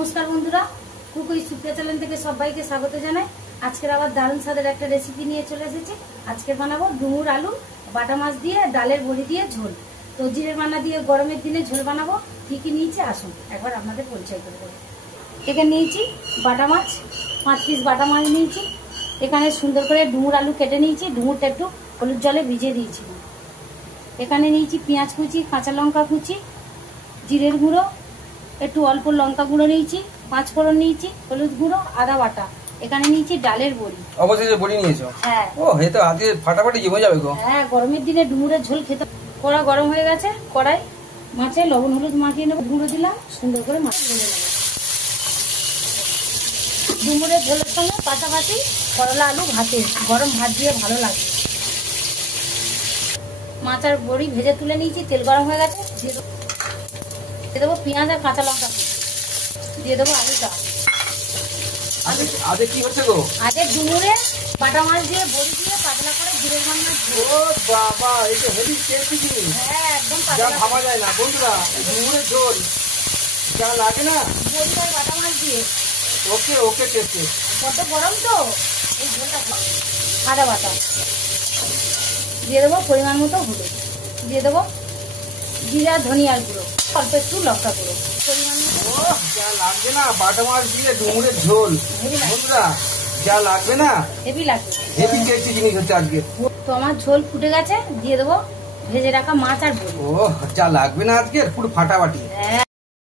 নমস্কার বন্ধুরা, কুকুই সুপ্রিয়া চ্যানেল থেকে সবাইকে স্বাগত জানাই। আজকের আবার দারুণ স্বাদের একটা রেসিপি নিয়ে চলে এসেছি। আজকে বানাবো ডুমুর আলু বাটা মাছ দিয়ে ডালের বড়ি দিয়ে ঝোল। তো জিরের বান্না দিয়ে গরমের দিনে ঝোল বানাবো। কি কি নিয়েছি আসুন একবার আপনাদের পরিচয় করে দেবো। এখানে নিয়েছি বাটা মাছ, 5 পিস বাটা মাছ নিয়েছি। এখানে সুন্দর করে ডুমুর আলু কেটে নিয়েছি, ডুমুরটা একটু হলুদ জলে ভিজিয়ে দিয়েছি। এখানে নিয়েছি পেঁয়াজ কুচি, কাঁচা লঙ্কা কুচি, জিরের গুঁড়ো, একটু অল্প লঙ্কা গুঁড়ো নিয়েছি, 5 ফোড়ন নিয়েছি, হলুদ গুঁড়ো, আদা বাটা। এখানে নিয়েছি ডালের বড়ি। অবশেষে বড়ি নিয়েছো? হ্যাঁ। ও হে তো আজকে ফাটাফাটি জমে যাবে গো। হ্যাঁ, গরমের দিনে ডুমুরের ঝোল খেতে। কড়া গরম হয়ে গেছে, কড়াই মাছে লবণ হলুদ মাখিয়ে নেবো, গুঁড়ো দিলাম, সুন্দর করে মাছ ভেজে নেবো। ডুমুরের ঝোলের সঙ্গে পাশাপাশি করলা আলু ভাতে গরম ভাত দিয়ে ভালো লাগে। মাছ আর বড়ি ভেজে তুলে নিয়েছি, তেল গরম হয়ে গেছে, দিয়ে দেবো পেঁয়াজ আর কাঁচা লঙ্কা কুচি, দিয়ে দেবো আলুটা। আজকে কি হচ্ছে গো? আজকে ডুমুরে বাটা মাছ দিয়ে বড়ি দিয়ে পাতলা করে জিরের বান্না। ও বাবা, এটা হেভি টেস্টি জিনিস। হ্যাঁ, একদম যা পাতলা ভাবা যায় না বন্ধুরা, ডুমুরের ঝোল যা লাগে না বড়ি আর বাটা মাছ দিয়ে। ওকে ওকে টেস্টি। কত গরম তো এই ঝোলটা। আদা বাটা দিয়ে দেবো, পরিমাণ মতো হলুদ দিয়ে দেবো, জিরা ধনিয়ার গুঁড়ো, অল্প একটু লঙ্কা গুঁড়ো, পরিমাণ মতো। ও যা লাগবে না বাটা মাছ দিয়ে ডুমুরের ঝোল বন্ধুরা, যা লাগবে না হেভি লাগবে। হেভি টেস্টি জিনিস হচ্ছে আজকে। তো আমার ঝোল ফুটে গেছে, দিয়ে দেবো ভেজে রাখা মাছ আর বড়ি। ও যা লাগবে না আজকে পুরো ফাটাফাটি। হ্যাঁ।